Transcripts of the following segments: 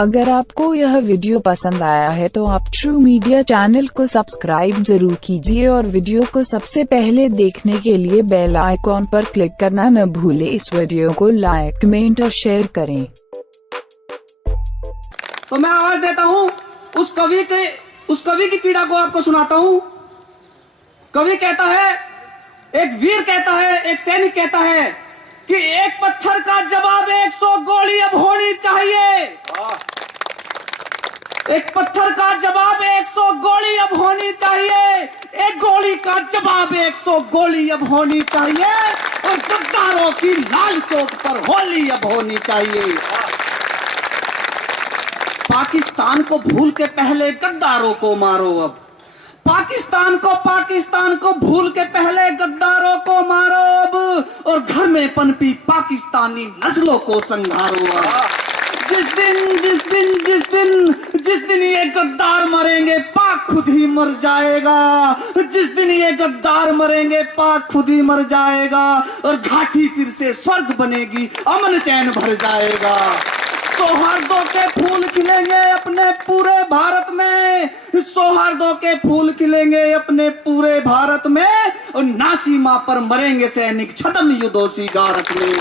अगर आपको यह वीडियो पसंद आया है तो आप ट्रू मीडिया चैनल को सब्सक्राइब जरूर कीजिए और वीडियो को सबसे पहले देखने के लिए बेल आइकॉन पर क्लिक करना न भूलें। इस वीडियो को लाइक, कमेंट और शेयर करें। तो मैं आवाज देता हूँ उस कवि की पीड़ा को आपको सुनाता हूँ। कवि कहता है, एक वीर कहता है, एक सैनिक कहता है कि एक पत्थर का जवाब 100 गोली अब होनी चाहिए। एक पत्थर का जवाब 100 गोली अब होनी चाहिए। एक गोली का जवाब 100 गोली अब होनी चाहिए। और गद्दारों की लाल चौक पर होली अब होनी चाहिए। पाकिस्तान को भूल के पहले गद्दारों को मारो अब। पाकिस्तान को भूल के पहले गद्दारों को मारो अब। और घर में पनपी पाकिस्तानी नस्लों को संघारो अब। जिस दिन ये गद्दार मरेंगे पाक खुद ही मर जाएगा। जिस दिन ये गद्दार मरेंगे पाक खुद ही मर जाएगा। और घाटी फिर से स्वर्ग बनेगी, अमन चैन भर जाएगा। सौहार्दों के फूल खिलेंगे अपने पूरे भारत में। सौहार्दों के फूल खिलेंगे अपने पूरे भारत में। और नासीमा पर मरेंगे सैनिक छद्म युद्धों गारत में।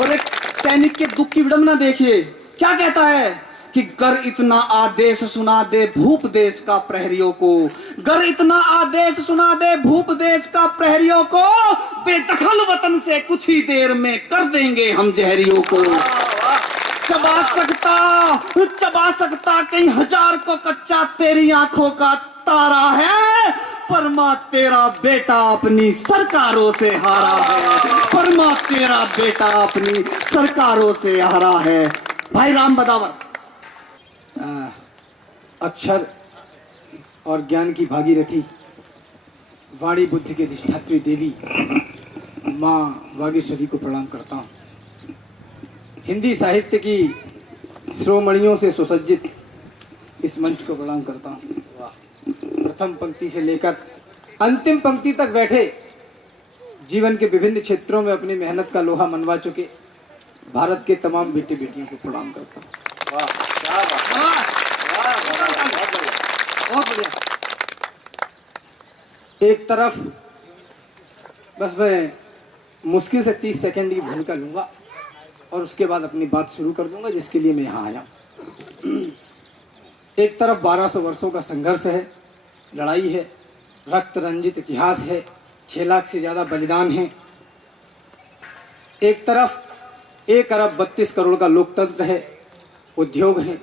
और एक सैनिक के दुख की विडंबना देखिए, क्या कहता है कि गर इतना आदेश सुना दे भूप देश का प्रहरियों को। गर इतना आदेश सुना दे भूप देश का प्रहरियों को। बेदखल वतन से कुछ ही देर में कर देंगे हम जहरियों को। चबा सकता कई हजार को कच्चा तेरी आंखों का तारा है। परमा तेरा बेटा अपनी सरकारों से हारा है। परमा तेरा बेटा अपनी सरकारों से हारा है। भाई राम बदावर, अक्षर और ज्ञान की भागीरथी वाणी बुद्धि के अधिष्ठात्री देवी माँ वागीश्वरी को प्रणाम करता हूँ। हिंदी साहित्य की श्रोमणियों से सुसज्जित इस मंच को प्रणाम करता हूँ। प्रथम पंक्ति से लेकर अंतिम पंक्ति तक बैठे जीवन के विभिन्न क्षेत्रों में अपनी मेहनत का लोहा मनवा चुके भारत के तमाम बेटे बेटियों को प्रणाम करता हूँ। बहुत बढ़िया। एक तरफ बस मैं मुश्किल से 30 सेकंड की भूमिका लूंगा और उसके बाद अपनी बात शुरू कर दूंगा, जिसके लिए मैं यहाँ आया। एक तरफ 1200 वर्षों का संघर्ष है, लड़ाई है, रक्त रंजित इतिहास है, 6 लाख से ज्यादा बलिदान है। एक तरफ 1 अरब 32 करोड़ का लोकतंत्र है, उद्योग है,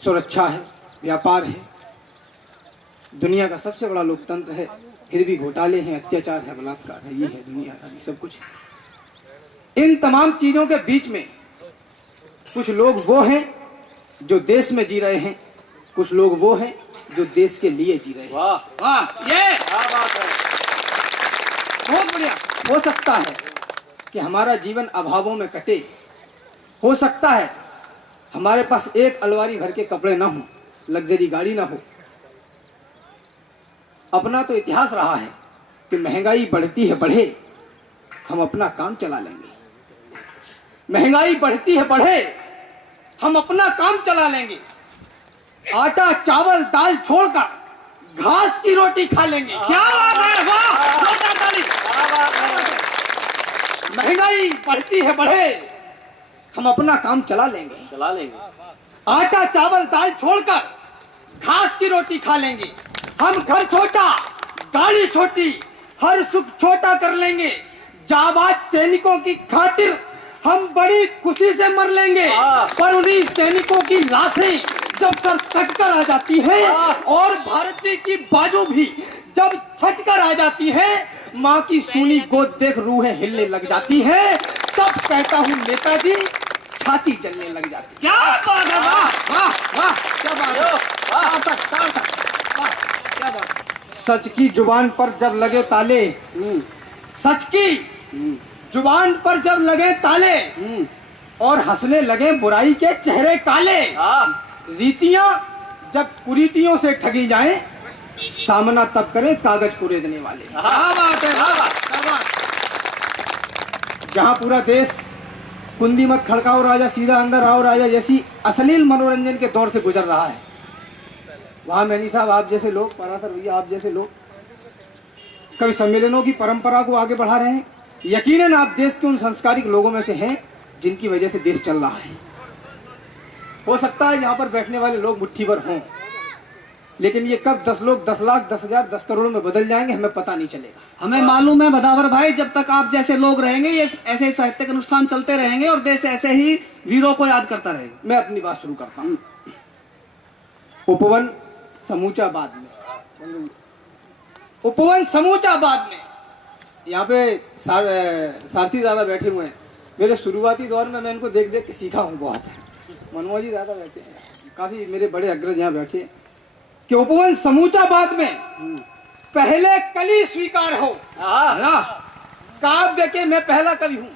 सुरक्षा है, व्यापार है। दुनिया का सबसे बड़ा लोकतंत्र है, फिर भी घोटाले हैं, अत्याचार है, बलात्कार है, ये है दुनिया, ये सब कुछ है। इन तमाम चीजों के बीच में कुछ लोग वो हैं जो देश में जी रहे हैं, कुछ लोग वो हैं जो देश के लिए जी रहे हैं। वाह वाह, ये क्या बात है, बहुत बढ़िया। हो सकता है कि हमारा जीवन अभावों में कटे, हो सकता है हमारे पास एक अलमारी भर के कपड़े ना हो, लग्जरी गाड़ी ना हो। अपना तो इतिहास रहा है कि महंगाई बढ़ती है बढ़े, हम अपना काम चला लेंगे। महंगाई बढ़ती है बढ़े, हम अपना काम चला लेंगे। आटा चावल दाल छोड़कर घास की रोटी खा लेंगे। क्या बात है, वाह, जोरदार ताली। महंगाई बढ़ती है बढ़े, हम अपना काम चला लेंगे। आटा चावल दाल छोड़कर घास की रोटी खा लेंगे। हम घर छोटा गाड़ी छोटी, हर सुख छोटा कर लेंगे। जाबाज सैनिकों की खातिर हम बड़ी खुशी से मर लेंगे। पर उन्हीं सैनिकों की लाशें जब सर कटकर आ जाती है और भारतीय की बाजू भी जब छटकर आ जाती है, माँ की सूनी गोद देख रूहें हिलने लग जाती हैं। तब कहता हूँ नेताजी, छाती जलने लग जाती। क्या बात है, वाह वाह वाह, क्या बात है, वाह क्या बात। सच की जुबान पर जब लगे ताले, सच की जुबान पर जब लगे ताले और हंसने लगे बुराई के चेहरे काले। रीतियां जब कुरीतियों से ठगी जाएं, सामना तब करें कागज कुरेदने वाले। क्या बात है, वाह क्या बात। जहां पूरा देश कुंदी मत खड़काओ राजा, सीधा अंदर आओ राजा जैसी अश्लील मनोरंजन के दौर से गुजर रहा है। वहां मैनी साहब आप जैसे लोग, पराशर भैया आप जैसे लोग कवि सम्मेलनों की परंपरा को आगे बढ़ा रहे हैं। यकीनन आप देश के उन संस्कारिक लोगों में से हैं जिनकी वजह से देश चल रहा है। हो सकता है यहाँ पर बैठने वाले लोग मुट्ठी भर हों, लेकिन ये कब 10 लोग 10 लाख 10 हजार 10 करोड़ में बदल जाएंगे हमें पता नहीं चलेगा। हमें मालूम है भदावर भाई, जब तक आप जैसे लोग रहेंगे ये ऐसे साहित्यिक अनुष्ठान चलते रहेंगे और देश ऐसे ही वीरों को याद करता रहेगा। मैं अपनी बात शुरू करता हूँ। उपवन समूचाबाद में, उपवन समूचाबाद में यहाँ पे सारथी दादा बैठे हुए हैं। मेरे शुरुआती दौर में मैं इनको देख देख के सीखा हूँ बहुत। मनमोजी दादा बैठे हैं, काफी मेरे बड़े अग्रज यहाँ बैठे हैं कि उपवन समूचाबाद में पहले कली स्वीकार हो। काव्य के मैं पहला कवि हूँ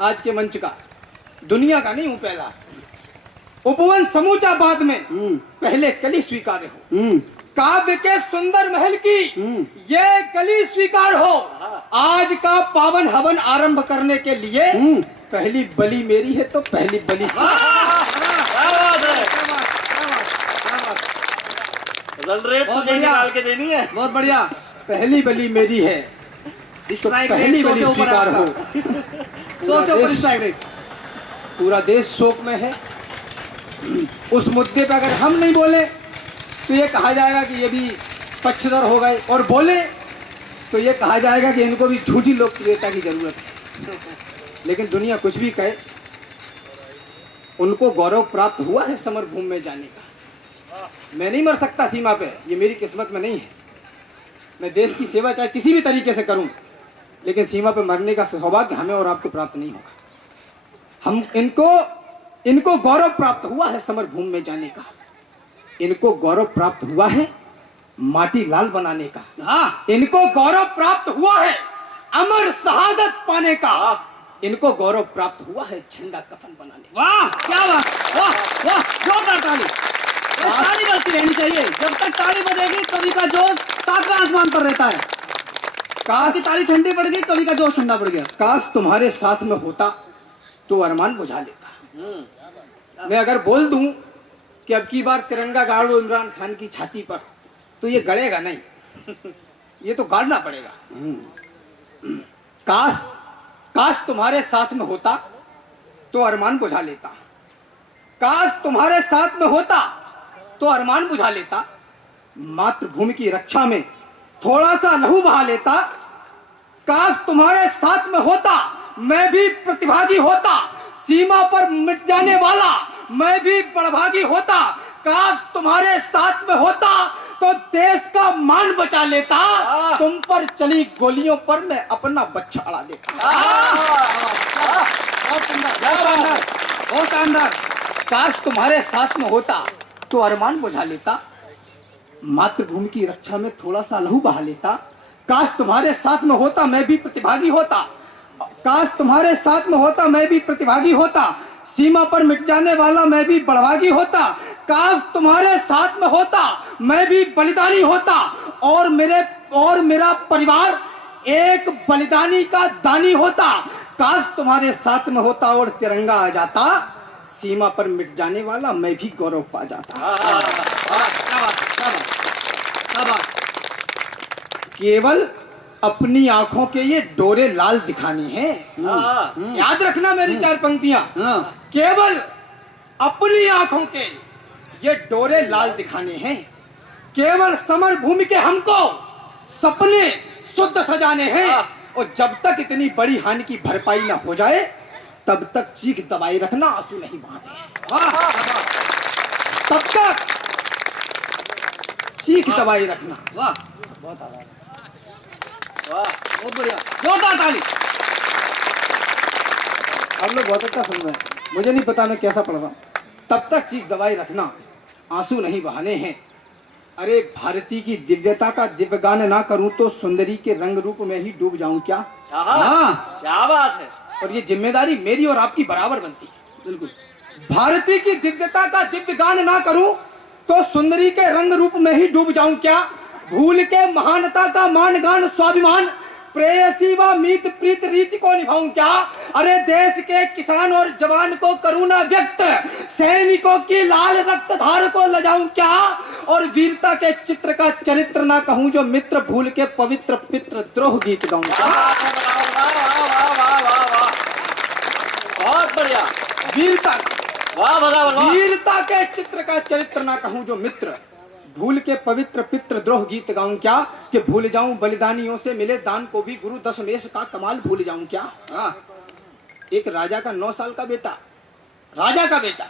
आज के मंच का, दुनिया का नहीं हूँ पहला। उपवन समूचाबाद में पहले कली स्वीकार हो, काव्य के सुंदर महल की ये कली स्वीकार हो। आज का पावन हवन आरंभ करने के लिए पहली बलि मेरी है तो पहली बलि निकाल के देनी है। बहुत बढ़िया। पहली बलि मेरी है तो पहली बलि स्वीकार हो। 100 से ऊपर स्ट्राइक रेट। पूरा देश शोक में है। उस मुद्दे पर अगर हम नहीं बोले तो ये कहा जाएगा कि ये भी पक्षधर हो गए, और बोले तो ये कहा जाएगा कि इनको भी झूठी लोकप्रियता की जरूरत है। लेकिन दुनिया कुछ भी कहे, उनको गौरव प्राप्त हुआ है समर भूमि में जाने का। मैं नहीं मर सकता सीमा पे, ये मेरी किस्मत में नहीं है। मैं देश की सेवा चाहे किसी भी तरीके से करूं, लेकिन सीमा पे मरने का सौभाग्य हमें और आपको प्राप्त नहीं होगा। हम इनको गौरव प्राप्त हुआ है समर भूमि में जाने का। इनको गौरव प्राप्त हुआ है माटी लाल बनाने का। इनको गौरव प्राप्त हुआ है अमर शहादत पाने का। इनको गौरव प्राप्त हुआ है झंडा कफन बनाने का। वाह क्या बात, वाह वाह, जोरदार ताली। ताली बजती रहनी चाहिए। जब तक ताली बजेगी कवि का जोश सातवें आसमान पर रहता है। काश ताली ठंडी पड़ गई, कवि का जोश ठंडा पड़ गया। काश तुम्हारे साथ में होता तो अरमान बुझा लेता। मैं अगर बोल दूं कि अब की बार तिरंगा गाड़ो इमरान खान की छाती पर, तो ये गड़ेगा नहीं, ये तो गाड़ना पड़ेगा। काश तुम्हारे साथ में होता तो अरमान बुझा लेता। काश तुम्हारे साथ में होता तो अरमान बुझा लेता। मातृभूमि की रक्षा में थोड़ा सा लहू बहा लेता। काश तुम्हारे साथ में होता मैं भी प्रतिभागी होता। सीमा पर मिट जाने वाला मैं भी बड़भागी होता। काश तुम्हारे साथ में होता तो देश का मान बचा लेता। तुम पर चली गोलियों पर मैं अपना बच्चा अड़ा देता। बहुत शानदार। काश तुम्हारे साथ में होता तो अरमान बुझा लेता। मातृभूमि की रक्षा में थोड़ा सा लहू बहा लेता। काश तुम्हारे साथ में होता मैं भी प्रतिभागी होता। काश तुम्हारे साथ में होता मैं भी प्रतिभागी होता। सीमा पर मिट जाने वाला मैं भी बड़भागी होता। काश तुम्हारे साथ में होता मैं भी बलिदानी होता। और मेरा परिवार एक बलिदानी का दानी होता। काश तुम्हारे साथ में होता और तिरंगा आ जाता। सीमा पर मिट जाने वाला मैं भी गौरव पा जाता। केवल अपनी आंखों के ये डोरे लाल दिखानी है। याद रखना मेरी चार पंक्तियां। केवल अपनी आंखों के ये डोरे लाल दिखाने हैं। केवल समर भूमि के हमको सपने शुद्ध सजाने हैं। और जब तक इतनी बड़ी हानि की भरपाई न हो जाए तब तक चीख दबाई रखना, आंसू नहीं बहाने। तब तक चीख दबाई रखना। वाह बहुत आभार। वाह बहुत बढ़िया, जोरदार ताली। आप लोग बहुत अच्छा सुन रहे हैं, मुझे नहीं पता मैं कैसा पढ़ रहा। तब तक चीख दबाई रखना, आंसू नहीं बहाने हैं। अरे भारती की दिव्यता का दिव्यगान ना करूं तो सुंदरी के रंग रूप में ही डूब जाऊं क्या? क्या बात है। और ये जिम्मेदारी मेरी और आपकी बराबर बनती है। बिल्कुल। भारती की दिव्यता का दिव्यगान ना करूं तो सुंदरी के रंग रूप में ही डूब जाऊं क्या? भूल के महानता का मान गान स्वाभिमान प्रेयसी व मीत प्रीत रीति को निभाऊं क्या? अरे देश के किसान और जवान को करुणा व्यक्त, सैनिकों की लाल रक्त धार को लजाऊं क्या? और वीरता के चित्र का चरित्र ना कहूं जो मित्र भूल के पवित्र पितृ द्रोह गीत गाऊं क्या? बहुत बढ़िया। वीरता, वाह वाह। वीरता के चित्र का चरित्र ना कहूं जो मित्र भूल के पवित्र पितृ द्रोह गीत गाऊं क्या? कि भूल जाऊं बलिदानियों से मिले दान को भी गुरु दशमेश का कमाल भूल जाऊं क्या? एक राजा का 9 साल का बेटा, राजा का बेटा,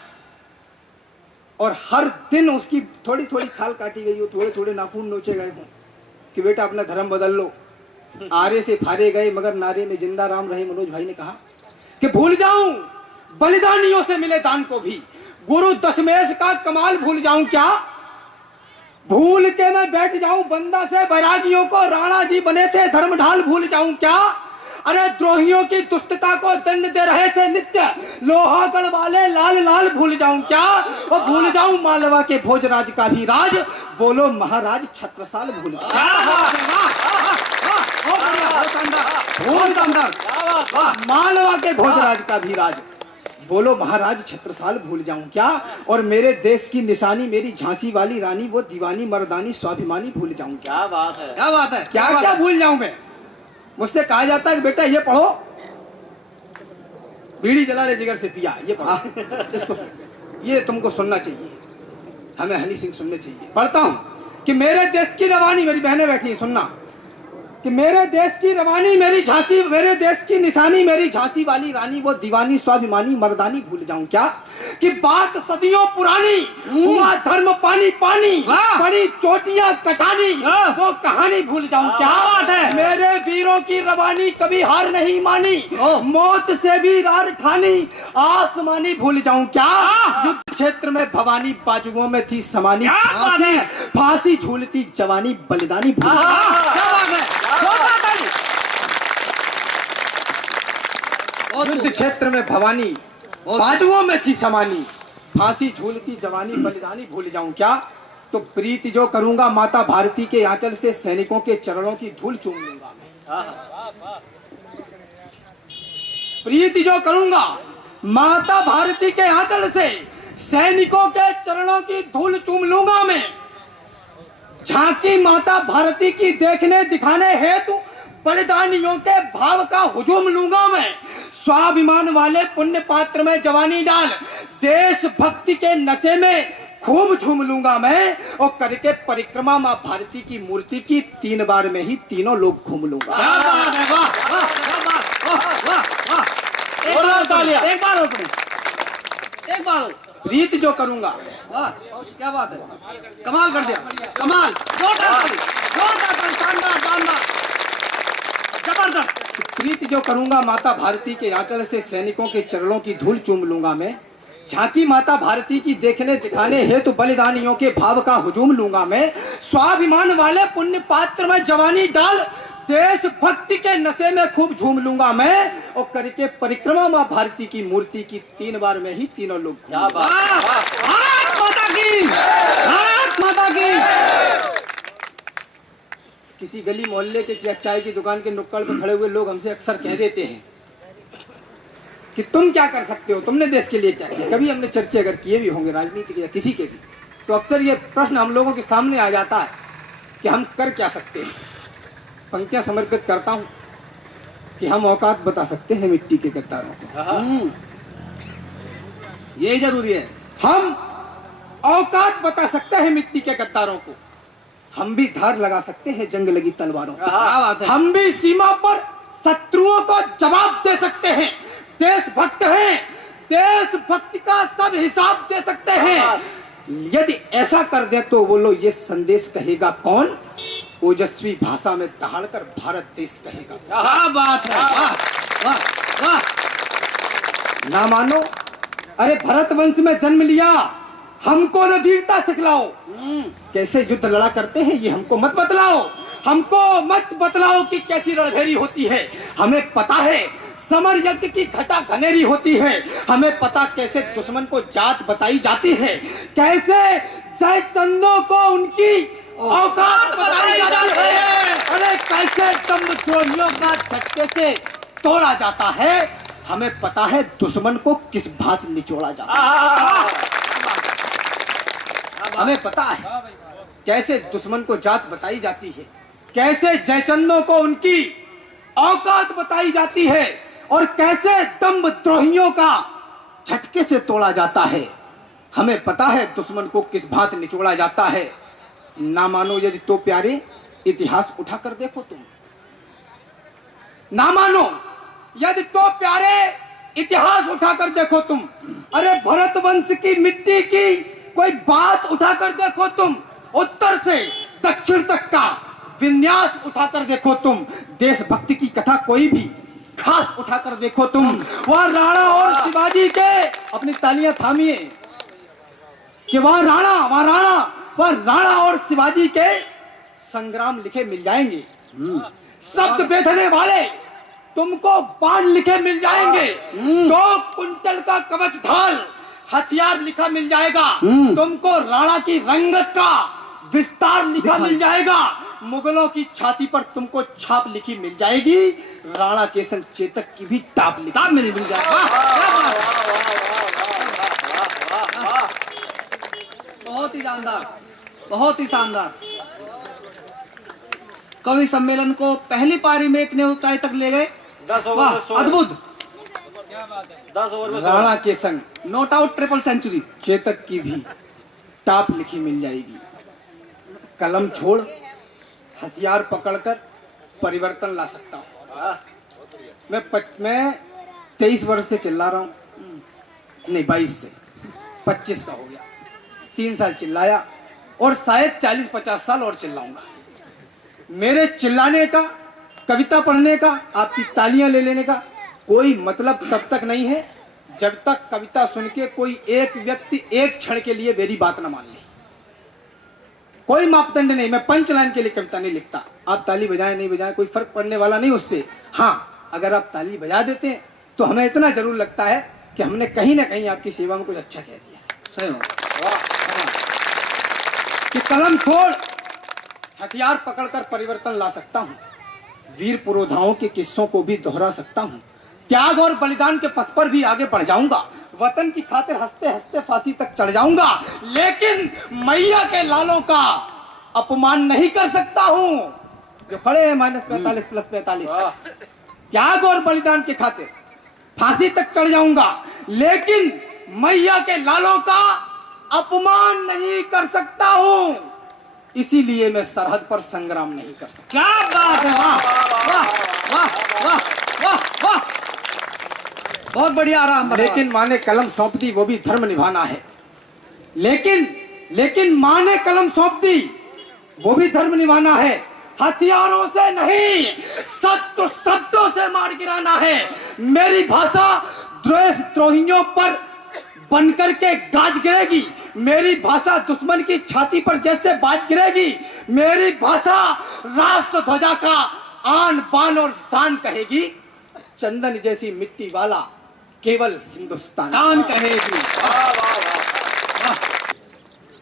और हर दिन उसकी थोड़ी थोड़ी खाल काटी गई हो, थोड़े थोड़े नाखून नोचे गए हो कि बेटा अपना धर्म बदल लो। आरे से फारे गए मगर नारे में जिंदा राम रहे। मनोज भाई ने कहा कि भूल जाऊं बलिदानियों से मिले दान को भी गुरु दशमेश का कमाल भूल जाऊं क्या? भूल के मैं बैठ जाऊं बंदा से बैरागियों को राणा जी बने थे धर्म ढाल भूल जाऊं क्या? अरे द्रोहियों की दुष्टता को दंड दे रहे थे नित्य लोहागढ़ वाले लाल लाल भूल जाऊं क्या? और भूल जाऊं मालवा के भोजराज का भी राज, बोलो महाराज छत्रसाल भूल जाऊं। मालवा के भोजराज का भी राज, बोलो महाराज छत्रसाल भूल जाऊं क्या? और मेरे देश की निशानी मेरी झांसी वाली रानी वो दीवानी मर्दानी स्वाभिमानी भूल जाऊं क्या? क्या बात है, क्या बात है, क्या क्या भूल जाऊं मैं? मुझसे कहा जाता है कि बेटा ये पढ़ो, बीड़ी जला ले जिगर से पिया, ये पढ़ो, इसको ये तुमको सुनना चाहिए, हमें हनी सिंह सुनने चाहिए। पढ़ता हूं कि मेरे देश की रवानी, मेरी बहनें बैठी है सुनना, कि मेरे देश की रवानी मेरी झांसी, मेरे देश की निशानी मेरी झांसी वाली रानी वो दीवानी स्वाभिमानी मर्दानी भूल जाऊं क्या? कि बात सदियों पुरानी हुआ धर्म पानी पानी बड़ी चोटियां कटानी वो कहानी भूल जाऊं क्या? बात है, मेरे वीरों की रवानी कभी हार नहीं मानी, मौत से भी रार ठानी आसमानी भूल जाऊं क्या? युद्ध क्षेत्र में भवानी बाजुओं में थी समानी, फांसी झूलती जवानी बलिदानी भूल युद्ध क्षेत्र में भवानी बाजुओं में थी समानी, फांसी झूलती जवानी बलिदानी भूल जाऊं क्या? तो प्रीति जो करूंगा माता भारती के आंचल से सैनिकों के चरणों की धूल चूम लूंगा मैं। प्रीति जो करूंगा माता भारती के आंचल से सैनिकों के चरणों की धूल चूम लूंगा मैं। झांकी माता भारती की देखने दिखाने हेतु बलिदानियों के भाव का हुजूम लूंगा मैं। स्वाभिमान वाले पुण्य पात्र में जवानी डाल देशभक्ति के नशे में खूब झूम लूंगा मैं। और करके परिक्रमा मां भारती की मूर्ति की 3 बार में ही तीनों लोग घूम लूंगा। एक बार प्रीत जो करूंगा, वाह क्या बात है, कमाल कर दिया, कमाल, जबरदस्त। प्रीति जो करूंगा माता भारती के आंचल से सैनिकों के चरणों की धूल चूम लूंगा मैं। झांकी माता भारती की देखने दिखाने हेतु बलिदानियों के भाव का हुजूम लूंगा मैं। स्वाभिमान वाले पुण्य पात्र में जवानी डाल देशभक्ति के नशे में खूब झूम लूंगा मैं। और करके परिक्रमा मां भारती की मूर्ति की 3 बार में ही तीनों लोग। भारत माता की, भारत माता की। किसी गली मोहल्ले के चाय की दुकान के नुक्कड़ पर खड़े हुए लोग हमसे अक्सर कह देते हैं कि तुम क्या कर सकते हो, तुमने देश के लिए क्या किया। कभी हमने चर्चा अगर किए भी होंगे राजनीति के या किसी के भी, तो अक्सर ये प्रश्न हम लोगों के सामने आ जाता है कि हम कर क्या सकते हैं। पंक्तियां समर्पित करता हूं कि हम औकात बता सकते हैं मिट्टी के गद्दारों को। ये जरूरी है, हम औकात बता सकते हैं मिट्टी के गद्दारों को। हम भी धार लगा सकते हैं जंग लगी तलवारों को। हम भी सीमा पर शत्रुओं को जवाब दे सकते हैं। देशभक्त हैं, देशभक्ति का सब हिसाब दे सकते हैं। यदि ऐसा कर दे तो बोलो ये संदेश कहेगा कौन? ओजस्वी भाषा में दहाड़कर भारत देश कहेगा। क्या बात है, वाह वाह वाह। ना मानो, अरे भरत वंश में जन्म लिया, हमको न वीरता सिखलाओ। कैसे युद्ध लड़ा करते हैं ये हमको मत बतलाओ। हमको मत बतलाओ कि कैसी रणभेरी होती है। हमें पता है समर यज्ञ की घटा घनेरी होती है। हमें पता कैसे दुश्मन को जात बताई जाती है, कैसे जय चंदों को उनकी औकात बताई जाती है। अरे कैसे दम्भद्रोहियों का झटके से तोड़ा जाता है, हमें पता है दुश्मन को किस बात निचोड़ा जाता है। हमें पता है कैसे दुश्मन को जात बताई जाती है, कैसे जयचंदों को उनकी औकात बताई जाती है, और कैसे दम्भद्रोहियों का झटके से तोड़ा जाता है। हमें पता है दुश्मन को किस बात निचोड़ा जाता है। ना मानो यदि तो प्यारे, इतिहास उठाकर देखो तुम। ना मानो यदि तो प्यारे, इतिहास उठाकर देखो तुम। अरे भरत वंश की मिट्टी की कोई बात उठाकर देखो तुम। उत्तर से दक्षिण तक का विन्यास उठाकर देखो तुम। देशभक्ति की कथा कोई भी खास उठाकर देखो तुम। वहां राणा और शिवाजी के, अपनी तालियां थामिए, कि वहां राणा और शिवाजी के संग्राम लिखे मिल जाएंगे। शब्द बेधने वाले तुमको बाण लिखे मिल जाएंगे। 2 कुंटल का कवच ढाल हथियार लिखा मिल जाएगा। तुमको राणा की रंगत का विस्तार लिखा मिल जाएगा। मुगलों की छाती पर तुमको छाप लिखी मिल जाएगी। राणा के संग चेतक की भी टाप लिखा मिल जाएगा। बहुत ही शानदार, बहुत ही शानदार। कवि सम्मेलन को पहली पारी में एक ने ऊंचाई तक ले गए। 10 ओवर में 16। अद्भुत। 10 ओवर में राणा के संग not out triple century, Chetak की भी टाप लिखी मिल जाएगी। कलम छोड़ हथियार पकड़कर परिवर्तन ला सकता हूँ। मैं 23 वर्ष से चिल्ला रहा हूँ, नहीं 22 से 25 का हो गया। 3 साल चिल्लाया और शायद 40-50 साल और चिल्लाऊंगा। मेरे चिल्लाने का, कविता पढ़ने का, आपकी तालियां ले लेने का कोई मतलब तब तक नहीं है जब तक कविता सुन के कोई एक व्यक्ति एक क्षण के लिए मेरी बात न मान ले। कोई मापदंड नहीं। मैं पंच लाइन के लिए कविता नहीं लिखता। आप ताली बजाएं नहीं बजाएं कोई फर्क पड़ने वाला नहीं उससे। हाँ, अगर आप ताली बजा देते हैं तो हमें इतना जरूर लगता है कि हमने कहीं ना कहीं आपकी सेवा में कुछ अच्छा कह दिया। सही हो कि कलम छोड़ हथियार पकड़कर परिवर्तन ला सकता हूँ। वीर पुरोधाओं के किस्सों को भी दोहरा सकता हूँ। त्याग और बलिदान के पथ पर भी आगे बढ़ जाऊंगा। वतन की खातिर हंसते हंसते फांसी तक चढ़ जाऊंगा, लेकिन मैया के लालों का अपमान नहीं कर सकता हूँ। जो खड़े हैं -45 + 45, त्याग और बलिदान के खातिर फांसी तक चढ़ जाऊंगा, लेकिन मैया के लालों का अपमान नहीं कर सकता हूँ। इसीलिए मैं सरहद पर संग्राम नहीं कर सकता। क्या बात है, वाह वाह वाह वाह वाह वाह, बहुत बढ़िया आराम। लेकिन माँ ने कलम सौंप दी, वो भी धर्म निभाना है। लेकिन माँ ने कलम सौंप दी, वो भी धर्म निभाना है। हथियारों से नहीं, सत्य शब्दों से मार गिराना है। मेरी भाषा द्रोहियों पर बनकर के गाज गिरेगी। मेरी भाषा दुश्मन की छाती पर जैसे बाज गिरेगी। मेरी भाषा राष्ट्र ध्वजा का आन बान और शान कहेगी। चंदन जैसी मिट्टी वाला केवल हिंदुस्तान कहेगी।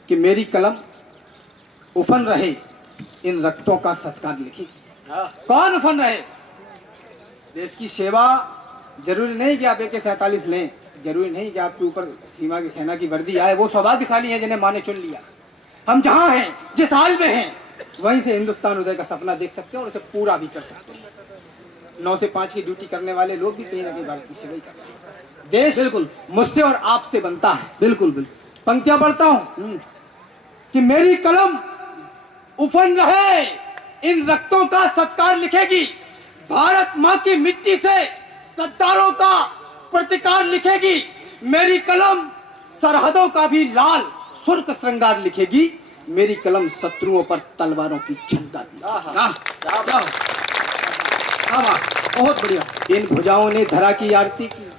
कि मेरी कलम उफन रहे, इन रक्तों का सत्कार लिखेगी। कौन उफन रहे? देश की सेवा जरूरी नहीं कि आप AK-47 लें, जरूरी नहीं कि आपके ऊपर सीमा की सेना की वर्दी आए। वो सौभाग्यशाली हैं जिन्हें माँ ने चुन लिया। हम जहां हैं, जिस हाल में हैं, वहीं से हिंदुस्तान उदय का सपना देख सकते हैं और उसे पूरा भी कर सकते हैं। 9 से 5 की ड्यूटी करने वाले लोग भी कहीं ना कहीं भारत की सेवा ही कर रहे हैं। देश बिल्कुल मुझसे और आपसे बनता है। बिल्कुल बिल्कुल। पंक्तियां पढ़ता हूं कि मेरी कलम उफन रहे, इन रक्तों का सत्कार लिखेगी। भारत माँ की मिट्टी से गद्दारों का प्रतिकार लिखेगी। मेरी कलम सरहदों का भी लाल सुर्ख श्रृंगार लिखेगी। मेरी कलम शत्रुओं पर तलवारों की झंकार। बहुत बढ़िया। इन भुजाओं ने धरा की आरती की,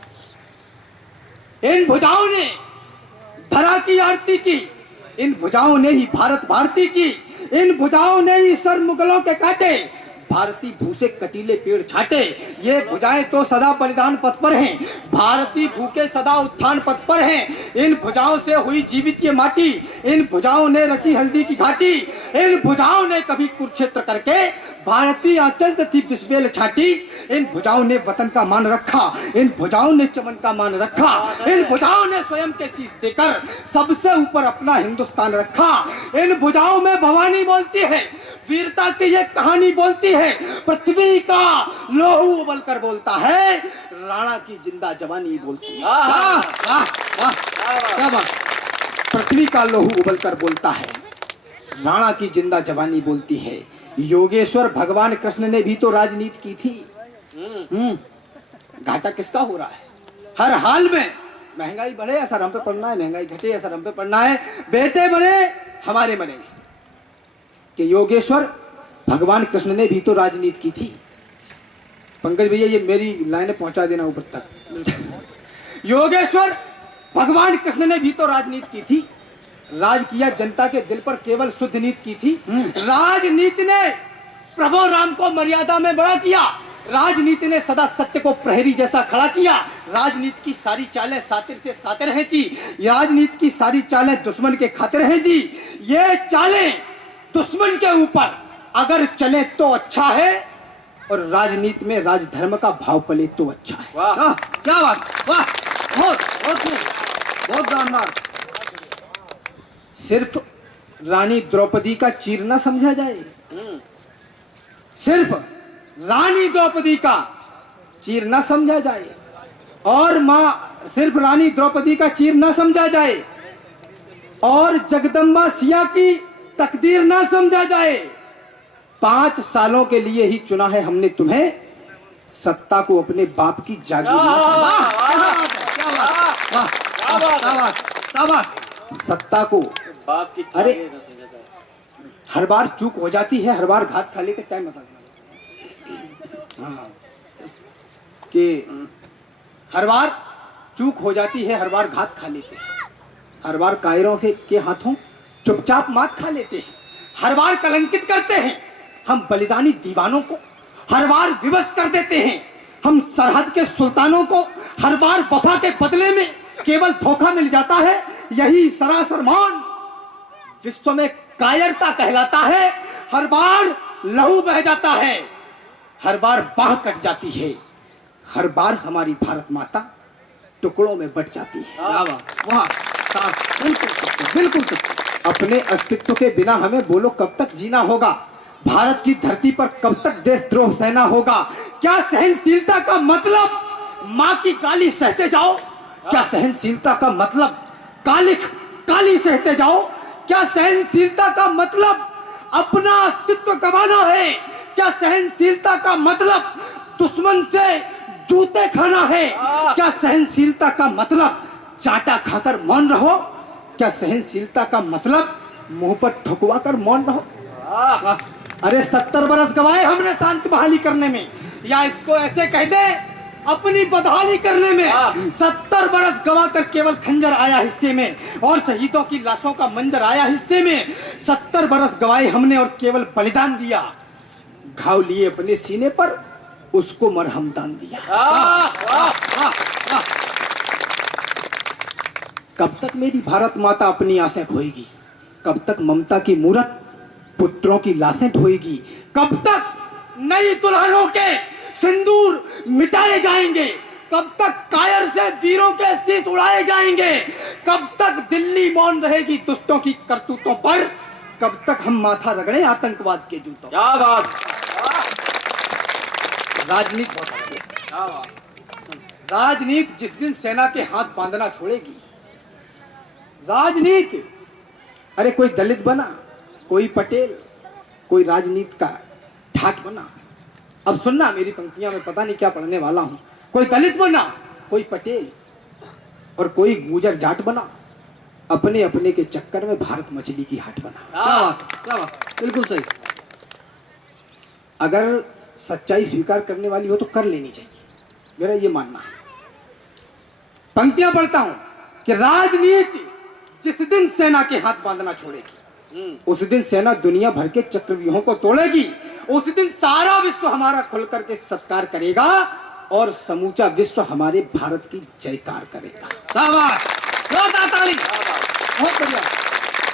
इन भुजाओं ने धरा की आरती की, इन भुजाओं ने ही भारत भारती की, इन भुजाओं ने ही सर मुगलों के काटे, भारतीय भूसे कटीले पेड़ छाटे, ये भुजाएं तो सदा बलिदान पथ पर हैं, भारतीय भूखे सदा उत्थान पथ पर हैं। इन भुजाओं से हुई जीवित ये माटी, इन भुजाओं ने रची हल्दी की घाटी, इन भुजाओं ने कभी कुरुक्षेत्र करके भारतीय आंचल से थी बिस्बेल छाटी। इन भुजाओं ने वतन का मान रखा, इन भुजाओं ने चमन का मान रखा, इन भुजाओं ने स्वयं के शीश देकर सबसे ऊपर अपना हिंदुस्तान रखा। इन भुजाओं में भवानी बोलती है, वीरता की ये कहानी बोलती है, पृथ्वी का लोहू उबल कर बोलता है, राणा की जिंदा जवानी बोलती है। वाह वाह वाह क्या बात, पृथ्वी का लोहू उबल कर बोलता है, राणा की जिंदा जवानी बोलती है। योगेश्वर भगवान कृष्ण ने भी तो राजनीति की थी। घाटा किसका हो रहा है? हर हाल में महंगाई बढ़े असर हम पे पड़ना है, महंगाई घटे असर हम पे पड़ना है, बेटे बने हमारे बनेंगे। कि योगेश्वर भगवान कृष्ण ने भी तो राजनीति की थी। पंकज भैया ये मेरी लाइनें पहुंचा देना ऊपर तक। योगेश्वर भगवान कृष्ण ने भी तो राजनीति की थी, राज किया जनता के दिल पर, केवल शुद्ध नीति की थी। राजनीति ने प्रभु राम को मर्यादा में बड़ा किया, राजनीति ने सदा सत्य को प्रहरी जैसा खड़ा किया। राजनीति की सारी चालें सातिर से सातिर हैं जी, राजनीति की सारी चालें दुश्मन के खातिर हैं जी। ये चालें दुश्मन के ऊपर अगर चले तो अच्छा है, और राजनीति में राजधर्म का भाव पले तो अच्छा है। वाह क्या बात, वाह, बहुत बहुत शानदार। सिर्फ रानी द्रौपदी का चीर ना समझा जाए, सिर्फ रानी द्रौपदी का चीर ना समझा जाए, और मां सिर्फ रानी द्रौपदी का चीर ना समझा जाए, और जगदम्बा सिया की तकदीर ना समझा जाए। 5 सालों के लिए ही चुना है हमने तुम्हें, सत्ता को अपने बाप की जागीर ना समझा। सत्ता को बाप की अरे जागीर न समझा जाए। हर बार चूक हो जाती है, हर बार घात खा लेते, टाइम बता देना। हाँ कि हर बार चूक हो जाती है, हर बार घात खा लेते हैं, हर बार कायरों से के हाथों चुपचाप मात खा लेते हैं, हर बार कलंकित करते हैं हम बलिदानी दीवानों को, हर बार विवश कर देते हैं हम सरहद के सुल्तानों को, हर बार वफा के बदले में केवल धोखा मिल जाता है, यही सरासर मान विश्व में कायरता कहलाता है। हर बार लहू बह जाता है, हर बार बाह कट जाती है, हर बार हमारी भारत माता टुकड़ों में बट जाती है। वाह, बिल्कुल बिल्कुल। अपने अस्तित्व के बिना हमें बोलो कब तक जीना होगा, भारत की धरती पर कब तक देशद्रोह सहना होगा। क्या सहनशीलता का मतलब माँ की गाली सहते जाओ? क्या सहनशीलता का मतलब काली सहते जाओ? क्या सहनशीलता का मतलब अपना अस्तित्व गंवाना है? क्या सहनशीलता का मतलब दुश्मन से जूते खाना है? क्या सहनशीलता का मतलब चाटा खाकर मौन रहो? क्या सहनशीलता का मतलब मुंह पर ठुकवा कर मौन रहो? अरे 70 बरस गवाए हमने शांति बहाली करने में, या इसको ऐसे कह दे अपनी बदहाली करने में। 70 बरस गवा कर केवल खंजर आया हिस्से में, और शहीदों की लाशों का मंजर आया हिस्से में। 70 बरस गवाए हमने और केवल बलिदान दिया, घाव लिए अपने सीने पर, उसको मरहम दान दिया। कब तक मेरी भारत माता अपनी आसें खोएगी? कब तक ममता की मूरत पुत्रों की लाशें ढोएगी? कब तक नई दुल्हनों के सिंदूर मिटाए जाएंगे? कब तक कायर से वीरों के शीश उड़ाए जाएंगे? कब तक दिल्ली मौन रहेगी दुष्टों की करतूतों पर? कब तक हम माथा रगड़े आतंकवाद के जूतों? क्या बात, राजनीति राजनीति जिस दिन सेना के हाथ बांधना छोड़ेगी, राजनीति, अरे कोई दलित बना, कोई पटेल, कोई राजनीति का ठाट बना। अब सुनना मेरी पंक्तियां, में पता नहीं क्या पढ़ने वाला हूं। कोई दलित बना, कोई पटेल, और कोई गुजर जाट बना, अपने अपने के चक्कर में भारत मछली की हाट बना। क्या बात, बिल्कुल सही। अगर सच्चाई स्वीकार करने वाली हो तो कर लेनी चाहिए, मेरा ये मानना है। पंक्तियां पढ़ता हूं कि राजनीति जिस दिन सेना के हाथ बांधना छोड़ेगी, उस दिन सेना दुनिया भर के चक्रव्यूहों को तोड़ेगी, उस दिन सारा विश्व हमारा खुल करके सत्कार करेगा और समूचा विश्व हमारे भारत की जयकार करेगा। शाबाश, जोरदार ताली। बहुत बढ़िया।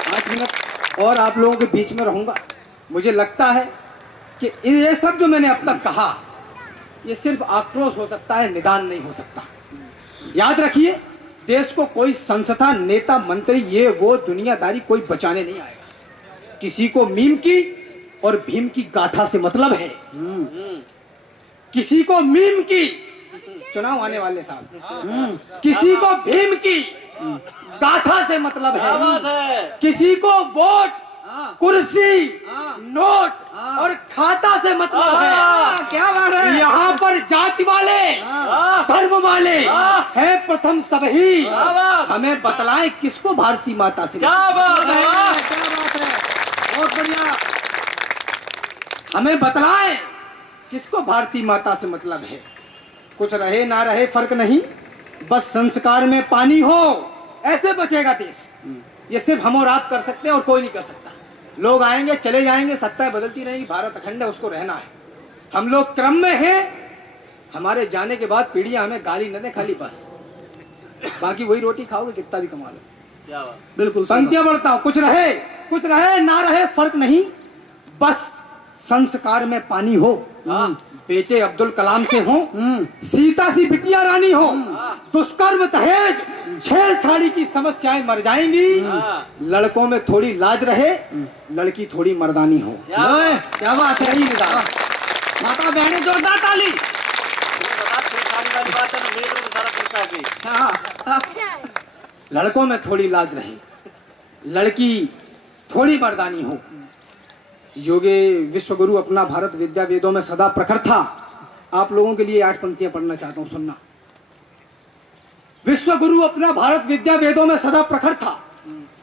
5 मिनट और आप लोगों के बीच में रहूंगा। मुझे लगता है कि ये सब जो मैंने अब तक कहा ये सिर्फ आक्रोश हो सकता है, निदान नहीं हो सकता। याद रखिए, देश को कोई संस्था, नेता, मंत्री, ये वो दुनियादारी कोई बचाने नहीं आएगा। किसी को मीम की और भीम की गाथा से मतलब है। किसी को मीम की, चुनाव आने वाले साल, किसी को भीम की गाथा से मतलब है। किसी को वोट, कुर्सी, नोट और खाता से मतलब है। क्या बात है। यहाँ पर जाति वाले, धर्म वाले है प्रथम सब ही। हमें बतलाएं किसको भारती माता से। क्या बात है, क्या बात है, बहुत बढ़िया। हमें बतलाएं किसको भारती माता से मतलब है। कुछ रहे ना रहे फर्क नहीं, बस संस्कार में पानी हो, ऐसे बचेगा देश। ये सिर्फ हम और आप कर सकते हैं और कोई नहीं कर सकता। लोग आएंगे चले जाएंगे, सत्ताएं बदलती रहेंगी, भारत अखंड है, उसको रहना है। हम लोग क्रम में हैं, हमारे जाने के बाद पीढ़ियां हमें गाली न दें खाली, बस। बाकी वही रोटी खाओगे कितना भी कमा लो। बिल्कुल पंक्तियां बढ़ता हूं। कुछ रहे ना रहे फर्क नहीं, बस संस्कार में पानी हो। बेटे अब्दुल कलाम से हो, सीता सी बिटिया रानी हो, दुष्कर्म, दहेज, छेड़छाड़ी की समस्याएं मर जाएंगी। लड़कों में थोड़ी लाज रहे, लड़की थोड़ी मर्दानी हो। क्या बात है। माता बहने जोरदार ताली। लड़कों में थोड़ी लाज रहे, लड़की थोड़ी मर्दानी हो। योगे विश्वगुरु अपना भारत विद्या वेदों में सदा प्रखर था। आप लोगों के लिए 8 पंक्तियां पढ़ना चाहता हूं, सुनना। विश्वगुरु अपना भारत विद्या वेदों में सदा प्रखर था।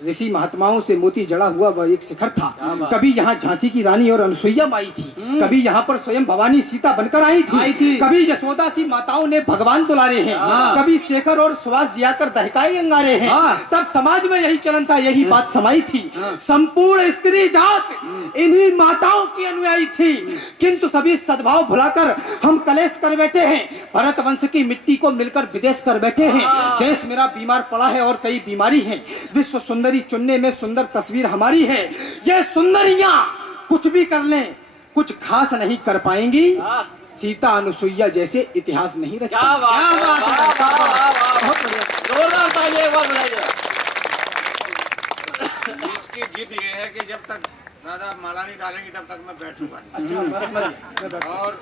ऋषि महात्माओं से मोती जड़ा हुआ वह एक शिखर था। कभी यहाँ झांसी की रानी और अनुसुईया माई थी, कभी यहाँ पर स्वयं भवानी सीता बनकर आई थी, कभी यशोदा सी माताओं ने भगवान दुलारे हैं, कभी शेखर और सुभाष जियाकर दहकाए अंगारे हैं। तब समाज में यही चलन था, यही बात समाई थी। संपूर्ण स्त्री जात इन्हीं माताओं की अनुयायी थी, किंतु सभी सद्भाव भुलाकर हम कलेश कर बैठे हैं। भरत वंश की मिट्टी को मिलकर विदेश कर बैठे हैं। देश मेरा बीमार पड़ा है और कई बीमारी है। विश्व सुंदरी चुनने में सुंदर तस्वीर हमारी है। ये सुंदरियां कुछ भी कर लें, कुछ खास नहीं कर पाएंगी। सीता अनुसुईया जैसे इतिहास नहीं रच पाएंगी। क्या बात है, बहुत बढ़िया, जोरदार ताली एक बार बजाइए। इसकी जिद ये है कि जब तक दादा माला नहीं डालेंगे तब तक मैं बैठूंगा। अच्छा, और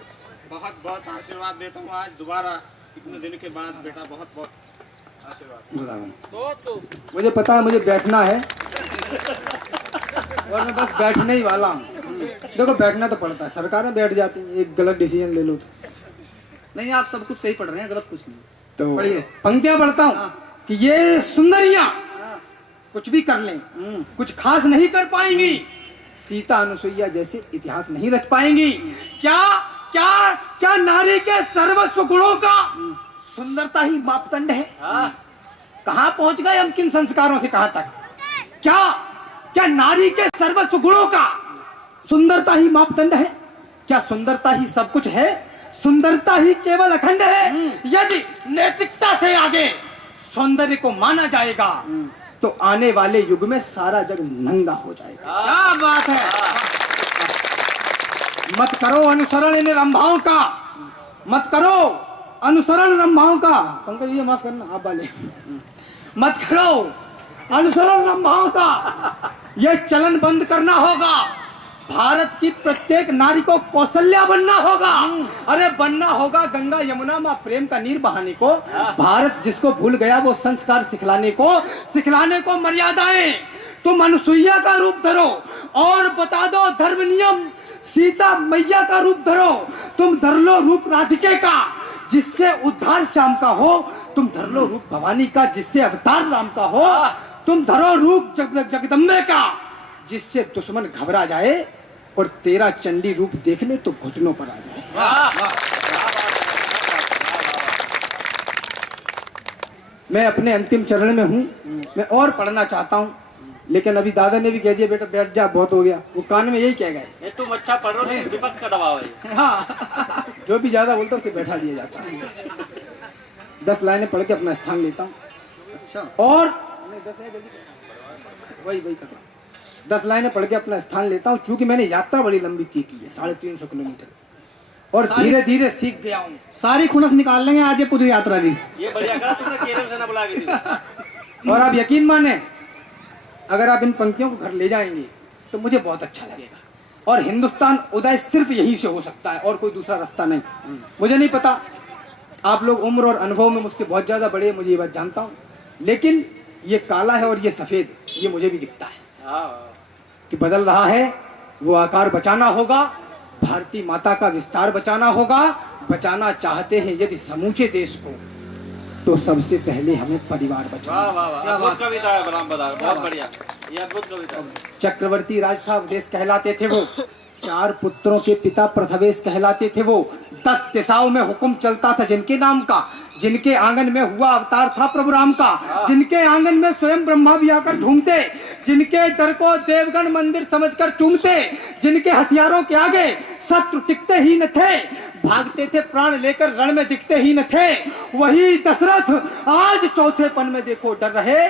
बहुत बहुत आशीर्वाद देता हूँ। आज दोबारा इतने दिन के बाद बेटा बहुत बहुत आशीर्वाद। मुझे पता है मुझे बैठना है और मैं बस बैठने ही वाला हूँ। देखो बैठना तो पड़ता है, सरकारें बैठ जाती हैं, एक गलत डिसीजन ले लो तो। नहीं, आप सब कुछ सही पढ़ रहे हैं, गलत कुछ नहीं। तो पढ़िए, पंक्तियां पढ़ता हूँ कि ये सुंदरियां कुछ भी कर लें, कुछ खास नहीं कर पाएंगी। सीता अनुसुईया जैसे इतिहास नहीं रच पाएंगी। क्या क्या क्या नारी के सर्वस्व गुणों का सुंदरता ही मापदंड है? कहां पहुंच गए हम किन संस्कारों से कहां तक? क्या क्या नारी के सर्वस्व गुणों का सुंदरता ही मापदंड है? क्या सुंदरता ही सब कुछ है? सुंदरता ही केवल अखंड है? यदि नैतिकता से आगे सौंदर्य को माना जाएगा तो आने वाले युग में सारा जग नंगा हो जाएगा। क्या बात है। मत करो अनुसरण इन रंभाओं का, मत करो अनुसरण रंभाओं का। पंकज जी माफ करना, आप वाले मत करो अनुसरण रंभाओं का। यह चलन बंद करना होगा। भारत की प्रत्येक नारी को कौशल्या बनना होगा। अरे बनना होगा गंगा यमुना माँ प्रेम का नीर बहाने को। भारत जिसको भूल गया वो संस्कार सिखलाने को मर्यादाएं। तुम अनुसुईया का रूप धरो और बता दो धर्म नियम। सीता मैया का रूप धरो, तुम धर लो रूप राधिके का जिससे उद्धार श्याम का हो। तुम धर लो रूप भवानी का जिससे अवतार राम का हो। तुम धरो रूप जगदम्बे का जिससे दुश्मन घबरा जाए और तेरा चंडी रूप देखने तो घुटनों पर आ जाए। मैं अपने अंतिम चरण में हूं, मैं और पढ़ना चाहता हूं। लेकिन अभी दादा ने भी कह दिया बेटा बैठ जा, बहुत हो गया। वो कान में यही कह गए। ये तुम अच्छा पढ़ रहे हो, विपक्ष का दबाव है। हाँ, जो भी ज्यादा बोलता है उसे बैठा दिया जाता है। 10 लाइनें पढ़ के अपना स्थान लेता हूँ। अच्छा, और वही करता हूँ। 10 लाइनें पढ़ के अपना स्थान लेता हूँ। चूंकि मैंने यात्रा बड़ी लंबी तय की है, 350 किलोमीटर, और धीरे धीरे सीख गया हूँ। सारी खुनस निकाल लेंगे आज ये पूरी यात्रा की। ये बढ़िया करा तुमने, केरल से ना बुला के दी। और आप यकीन माने, अगर आप इन पंक्तियों को घर ले जाएंगे तो मुझे बहुत अच्छा लगेगा। और हिंदुस्तान उदय सिर्फ यही से हो सकता है, और कोई दूसरा रास्ता नहीं। मुझे नहीं पता, आप लोग उम्र और अनुभव में मुझसे बहुत ज्यादा बड़े, मुझे ये बात जानता हूँ, लेकिन ये काला है और ये सफेद, ये मुझे भी दिखता है कि बदल रहा है। वो आकार बचाना होगा, भारतीय माता का विस्तार बचाना होगा। बचाना चाहते हैं यदि समूचे देश को, तो सबसे पहले हमें परिवार बचाना। अद्भुत कविता है बलराम बदार, बहुत बढ़िया, ये अद्भुत कविता। चक्रवर्ती राज था, देश कहलाते थे वो। 4 पुत्रों के पिता प्रथवेश कहलाते थे वो। 10 दिशाओं में हुक्म चलता था जिनके नाम का। जिनके आंगन में हुआ अवतार था प्रभु राम का। जिनके आंगन में स्वयं ब्रह्मा भी आकर झूमते। जिनके दर को देवगण मंदिर समझकर चूमते। जिनके हथियारों के आगे शत्रु टिकते ही न थे, भागते थे प्राण लेकर, रण में दिखते ही न थे। वही दशरथ आज चौथेपन में देखो डर रहे,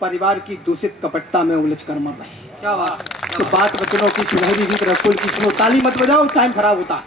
परिवार की दूषित कपटता में उलझ कर मर रहे। क्या बात। तो बात वचनों की सुनहरी रीत रघुकुल की सुनो। ताली मत बजाओ, टाइम खराब होता।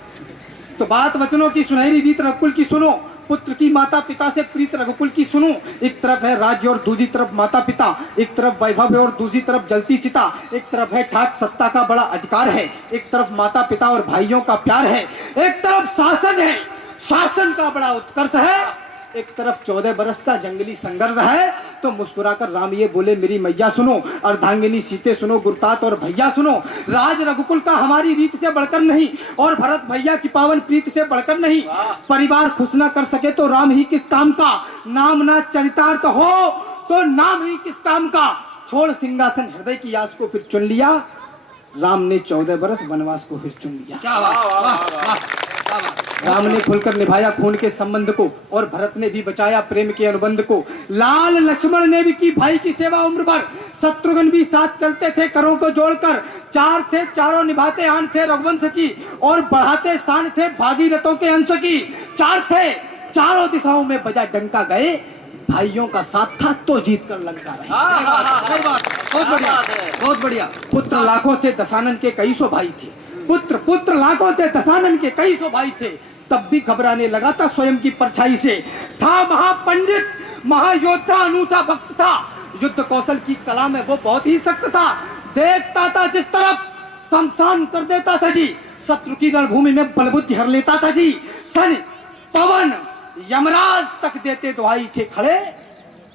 तो बात वचनों की सुनहरी रीत रघुकुल की सुनो। पुत्र की माता पिता से प्रीत रघुकुल की सुनो। एक तरफ है राज्य और दूसरी तरफ माता पिता। एक तरफ वैभव है और दूसरी तरफ जलती चिता। एक तरफ है ठाट सत्ता का बड़ा अधिकार है। एक तरफ माता पिता और भाइयों का प्यार है। एक तरफ शासन है, शासन का बड़ा उत्कर्ष है। एक तरफ 14 बरस का जंगली संघर्ष है। तो मुस्कुराकर राम ये बोले, मेरी मैया सुनो, अर्धांगिनी सीते सुनो, गुरतात और भैया सुनो। राज रघुकुल का हमारी रीत से बढ़कर नहीं, और भरत भैया की पावन प्रीत से बढ़कर नहीं। परिवार खुश ना कर सके तो राम ही किस काम का। नाम ना चरितार्थ हो तो नाम ही किस काम का। छोड़ सिंहासन हृदय की आस को फिर चुन लिया। राम ने 14 बरस वनवास को फिर चुन लिया। क्या बात। राम ने खुलकर निभाया खून के संबंध को, और भरत ने भी बचाया प्रेम के अनुबंध को। लाल लक्ष्मण ने भी की भाई की सेवा उम्र भर। शत्रुघ्न भी साथ चलते थे करों को जोड़कर। 4 थे, चारों निभाते आन थे रघुवंश की, और बढ़ाते शान थे भागीरथों के अंश की। 4 थे, चारों दिशाओं में बजा डंका गए। भाइयों का साथ था तो जीत कर लंका रहे। बहुत बढ़िया, बहुत बढ़िया। पुत्र लाखों थे, दशानन के कई सौ भाई थे। पुत्र लाखों थे, दशानन के कई सौ भाई थे। तब भी घबराने लगा था स्वयं की परछाई से। था महापंडित, महायोद्धा, अनूठा भक्त था। युद्ध कौशल की कला में वो बहुत ही सख्त था। देखता था जिस तरफ शमशान कर देता था जी। शत्रु की रणभूमि में बलबुद्धि हर लेता था जी। सन पवन यमराज तक देते दुहाई थे खड़े।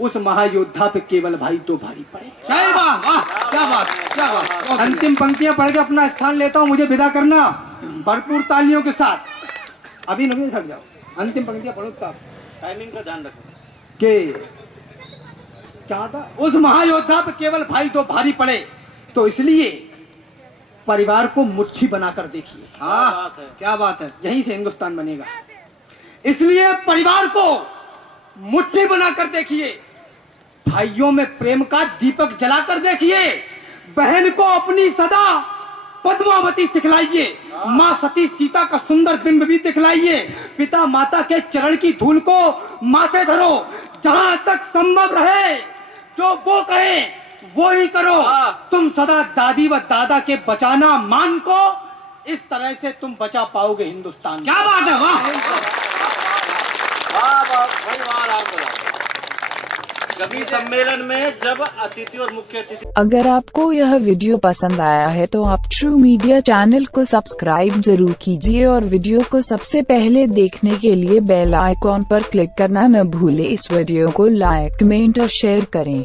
उस महायोद्धा पे केवल भाई तो भारी पड़े। जय वाह, वाह, क्या बात, क्या बात। अंतिम पंक्तियां पढ़ के अपना स्थान लेता हूं, मुझे विदा करना भरपूर तालियों के साथ। अभी नहीं सट जाओ, अंतिम पंक्तियां पढ़ो तब। टाइमिंग का ध्यान रखो। के क्या था? उस महायोद्धा पे केवल भाई तो भारी पड़े। तो इसलिए परिवार को मुट्ठी बनाकर देखिए। हाँ, क्या बात है। यहीं से हिंदुस्तान बनेगा। इसलिए परिवार को मुट्ठी बनाकर देखिए। भाइयों में प्रेम का दीपक जलाकर देखिए। बहन को अपनी सदा पद्मावती सिखलाइए। माँ सती सीता का सुंदर बिंब भी दिखलाइए। पिता माता के चरण की धूल को माथे धरो। जहां तक संभव रहे जो वो कहे वो ही करो। तुम सदा दादी व दादा के बचाना मान को। इस तरह से तुम बचा पाओगे हिंदुस्तान। क्या बात है, वाह। कवि सम्मेलन में जब अतिथि और मुख्य अतिथि। अगर आपको यह वीडियो पसंद आया है तो आप ट्रू मीडिया चैनल को सब्सक्राइब जरूर कीजिए, और वीडियो को सबसे पहले देखने के लिए बेल आइकॉन पर क्लिक करना न भूले। इस वीडियो को लाइक, कमेंट और शेयर करें।